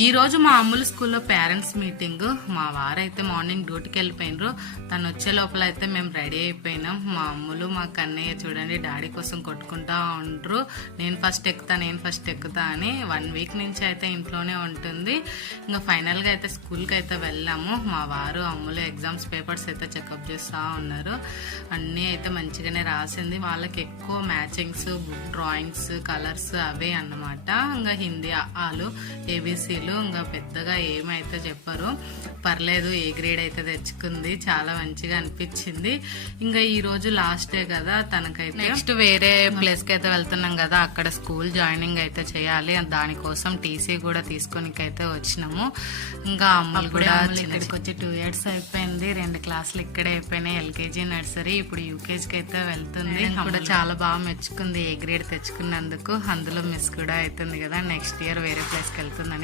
ఈ రోజు మా అమ్ముల స్కూల్లో పేరెంట్స్ మీటింగ్. మా వారైతే మార్నింగ్ డ్యూటీకి వెళ్ళిపోయినరు. తను వచ్చే లోపల అయితే మేము రెడీ అయిపోయినాం. మా అమ్ములు మా కన్నయ్య చూడండి డాడీ కోసం కొట్టుకుంటా ఉండరు. నేను ఫస్ట్ ఎక్కుతా అని 1 వీక్ నుంచి అయితే ఇంట్లోనే ఉంటుంది. ఇంకా ఫైనల్గా అయితే స్కూల్కి అయితే వెళ్ళాము. మా వారు అమ్ములు ఎగ్జామ్స్ పేపర్స్ అయితే చెకప్ చేస్తూ ఉన్నారు. అన్నీ అయితే మంచిగానే రాసింది. వాళ్ళకి ఎక్కువ మ్యాచింగ్స్, బుక్ డ్రాయింగ్స్, కలర్స్ అవే అన్నమాట. ఇంకా హిందీ ఆలు ఏబీసీలు ఇంకా పెద్దగా ఏమైతే చెప్పరు. పర్లేదు, ఏ గ్రేడ్ అయితే తెచ్చుకుంది. చాలా మంచిగా అనిపించింది. ఇంకా ఈ రోజు లాస్ట్ డే కదా తనకైతే. నెక్స్ట్ వేరే ప్లేస్ కి అయితే వెళ్తున్నాం కదా, అక్కడ స్కూల్ జాయినింగ్ అయితే చేయాలి. దానికోసం టీసీ కూడా తీసుకొనికైతే వచ్చినాము. ఇంకా అమ్ములు కూడా ఇక్కడికి వచ్చి 2 years అయిపోయింది. 2 క్లాసులు ఇక్కడే అయిపోయినాయి. ఎల్కేజీ, నర్సరీ, ఇప్పుడు యూకేజీకి అయితే వెళ్తుంది. కూడా చాలా బాగా మెచ్చుకుంది ఏ గ్రేడ్ తెచ్చుకున్నందుకు. అందులో మిస్ కూడా అవుతుంది కదా, నెక్స్ట్ ఇయర్ వేరే ప్లేస్కి వెళ్తుందని.